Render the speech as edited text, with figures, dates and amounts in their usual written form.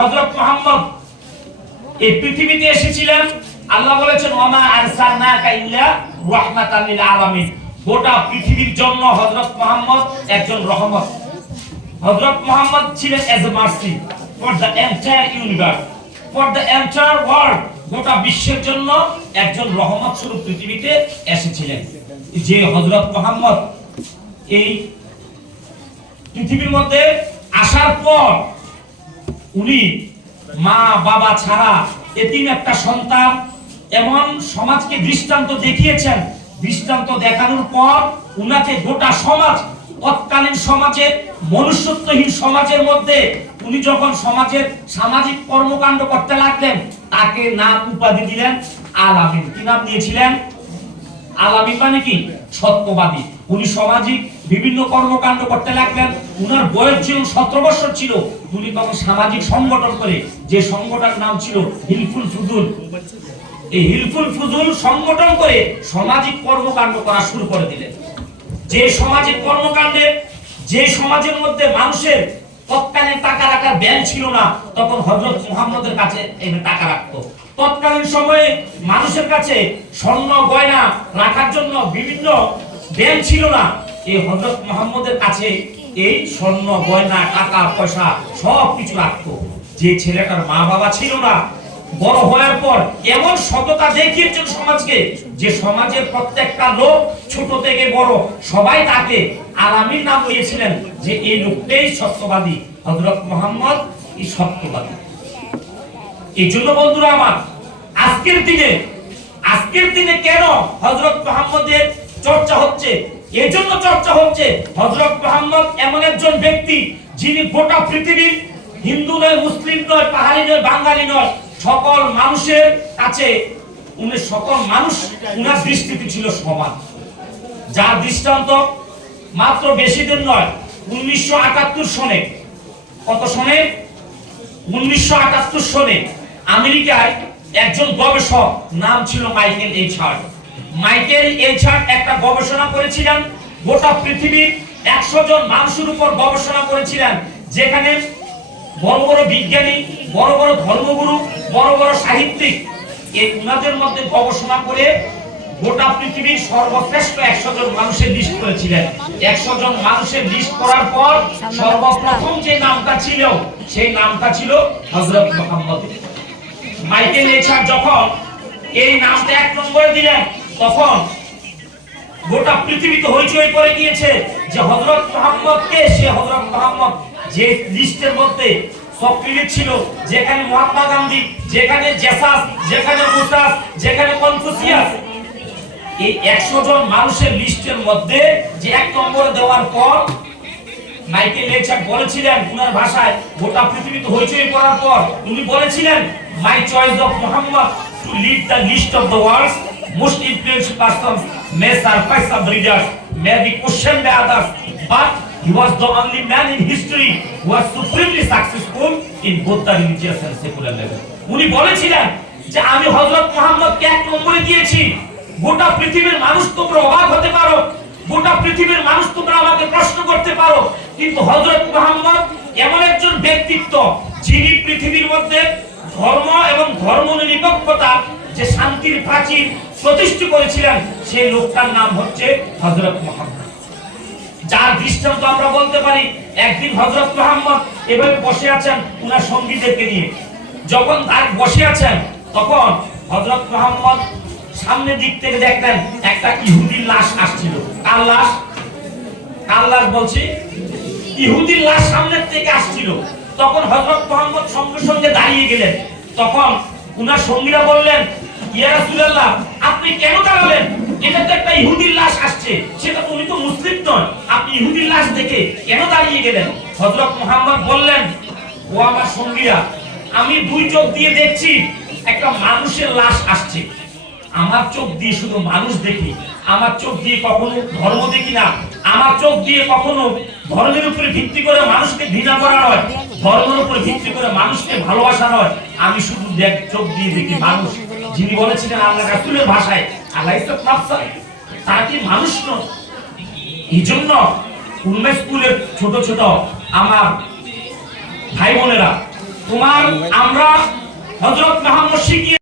হযরত মুহাম্মদ এই পৃথিবীতে এসেছিলেন। আল্লাহ বলেছেন ওমা আরসালনাকা ইল্লা রাহমাতাল লিল আলামিন। গোটা পৃথিবীর জন্য হযরত মুহাম্মদ একজন রহমত। হযরত মুহাম্মদ ছিলেন as a mercy for the entire universe, for the entire world. গোটা বিশ্বের জন্য একজন রহমত স্বরূপ পৃথিবীতে এসেছিলেন। যে হযরত মুহাম্মদ এই পৃথিবীর মধ্যে আসার পর উনি মা বাবা ছাড়া এতিম একটা সন্তান এমন সমাজকে দৃষ্টান্ত দেখিয়েছেন। দৃষ্টান্ত দেখানোর পর উনাকে গোটা সমাজ, তৎকালীন সমাজের মনুষ্যত্বহীন সমাজের মধ্যে উনি যখন সমাজের সামাজিক কর্মকাণ্ড করতে লাগলেন, তাকে নাম উপাধি দিলেন আলামিন। কি নাম দিয়েছিলেন? আলামিন মানে কি? সত্যবাদী। উনি সামাজিক বিভিন্ন কর্মকাণ্ড করতে লাগলেন। উনার বয়স যখন 17 বছর ছিল, উনি তখন সামাজিক সংগঠন করে, যে সংগঠনের নাম ছিল হিলফুল ফুজুল। এই হিলফুল ফুজুল সংগঠন করে সামাজিক কর্মকাণ্ড করা শুরু করে দিলেন। যে সামাজিক কর্মকাণ্ডে, যে সমাজের মধ্যে মানুষের তৎকালীন টাকা রাখার ব্যাংক ছিল না, তখন হযরত মুহাম্মদের কাছে এনে টাকা রাখতো। তৎকালীন সময়ে মানুষের কাছে স্বর্ণ গয়না রাখার জন্য বিভিন্ন ব্যাংক ছিল না। এই হযরত মুহাম্মদের কাছে এই স্বর্ণ গয়না টাকা পয়সা সব কিছু রাখতো। যে ছেলেটার মা বাবা ছিল না, বড় হওয়ার পর এমন সততা দেখিয়েছেন সমাজকে, যে সমাজের প্রত্যেকটা লোক ছোট থেকে বড় সবাই তাকে আলামিন নাম দিয়েছিলেন, যে এই লোকটাই সত্যবাদী। হযরত মুহাম্মদ এই সত্যবাদী। এই জন্য বন্ধুরা আমার, আজকের দিনে কেন হযরত মুহাম্মদের চর্চা হচ্ছে? এই জন্য চর্চা হচ্ছে, হযরত মুহাম্মদ এমন একজন ব্যক্তি যিনি গোটা পৃথিবীর হিন্দু নয়, মুসলিম নয়, পাহাড়ি নয়, বাঙালি নয়, সকল মানুষের কাছে উনি সকল মানুষ উনার দৃষ্টিতে ছিল সমান। যার দৃষ্টান্ত মাত্র বেশি দিন নয়, 1978 সনে, কত সনে? 1978 সনে আমেরিকায় একজন গবেষক, নাম ছিল Michael H heart. Michael H heart একটা গবেষণা করেছিলেন, গোটা পৃথিবীর 100 জন মানুষের উপর গবেষণা করেছিলেন, যেখানে বড় বড় বিজ্ঞানী, বড় বড় ধর্মগুরু, বড় বড় সাহিত্যিক, এই উনাদের মধ্যে গবেষণা করে গোটা পৃথিবীর সর্বশ্রেষ্ঠ 100 জন মানুষের লিস্ট করেছিলেন। 100 জন মানুষের লিস্ট করার পর সর্বপ্রথম যে নামটা ছিল, সেই নামটা ছিল হযরত মুহাম্মদ। মাইকেল এইচ হার্ট যখন এই নামটা 1 নম্বরে দিলেন, তখন গোটা পৃথিবীতে হইচই পড়ে গিয়েছে যে হযরত মুহাম্মদ কে? সে হযরত মুহাম্মদ যে লিস্টের মধ্যে সক্রিয় ছিল, যেখানে মহাত্মা গান্ধী, যেখানে জেসাস, যেখানে মুসাস, যেখানে কনফুসিয়াস, এই 100 জন মানুষের লিস্টের মধ্যে যে 1 নম্বরে দেওয়ার পর মাইকেল এইচ হার্ট বলেছিলেন, উনার ভাষায় গোটা পৃথিবীতে হইচই পড়ার পর উনি বলেছিলেন, my choice of Muhammad to lead the list of the world's most influential persons may surprise some readers, may be questioned by others, but he was the only man in history who was supremely successful in both the religious and secular level. উনি বলেছিলেন যে আমি হযরত মুহাম্মদকে 1 নম্বরে দিয়েছি। গোটা পৃথিবীর মানুষ তোমরা অবাক হতে পারো, গোটা পৃথিবীর মানুষ তোমরা আমাকে প্রশ্ন করতে পারো, কিন্তু হযরত মুহাম্মদ এমন একজন ব্যক্তিত্ব, যিনি পৃথিবীর মধ্যে ধর্ম এবং ধর্মনিরপেক্ষতা যে শান্তির প্রাচীর প্রতিষ্ঠা করেছিলেন, সেই লোকটার নাম হচ্ছে হযরত মুহাম্মদ। যার দৃষ্টান্ত আমরা বলতে পারি, একদিন হযরত মুহাম্মদ এভাবে বসে আছেন উনার সঙ্গীদেরকে নিয়ে। যখন তার বসে আছেন, তখন হযরত মুহাম্মদ সামনের দিক থেকে দেখলেন একটা ইহুদির লাশ আসছিল। কার লাশ? কার লাশ বলছি? ইহুদির লাশ সামনের থেকে আসছিল। তখন হযরত মুহাম্মদ সঙ্গে সঙ্গে দাঁড়িয়ে গেলেন। তখন উনার সঙ্গীরা বললেন, ইয়া রাসূলুল্লাহ, আপনি কেন দাঁড়ালেন? এটা তো একটা ইহুদির লাশ আসছে, সেটা উনি তো মুসলিম নয়, আপনি ইহুদির লাশ দেখে কেন দাঁড়িয়ে গেলেন? হযরত মুহাম্মদ বললেন, ও আমার সঙ্গীরা, আমি 2 চোখ দিয়ে দেখছি একটা মানুষের লাশ আসছে। আমার চোখ দিয়ে শুধু মানুষ দেখি, আমার চোখ দিয়ে কখনো ধর্ম দেখি না, আমার চোখ দিয়ে কখনো ধর্মের উপরে ভিত্তি করে মানুষকে ঘৃণা করা নয়, ধর্মের উপরে ভিত্তি করে মানুষকে ভালোবাসা নয়, আমি শুধু চোখ দিয়ে দেখি মানুষ। যিনি বলেছিলেন আল্লাহ রাসূলের ভাষায়, আলাইসা নাফসা, তারা কি মানুষ নয়? এই জন্য স্কুলের ছোট ছোট আমার ভাই বোনেরা, তোমার আমরা হযরত মুহাম্মদ শিখিয়ে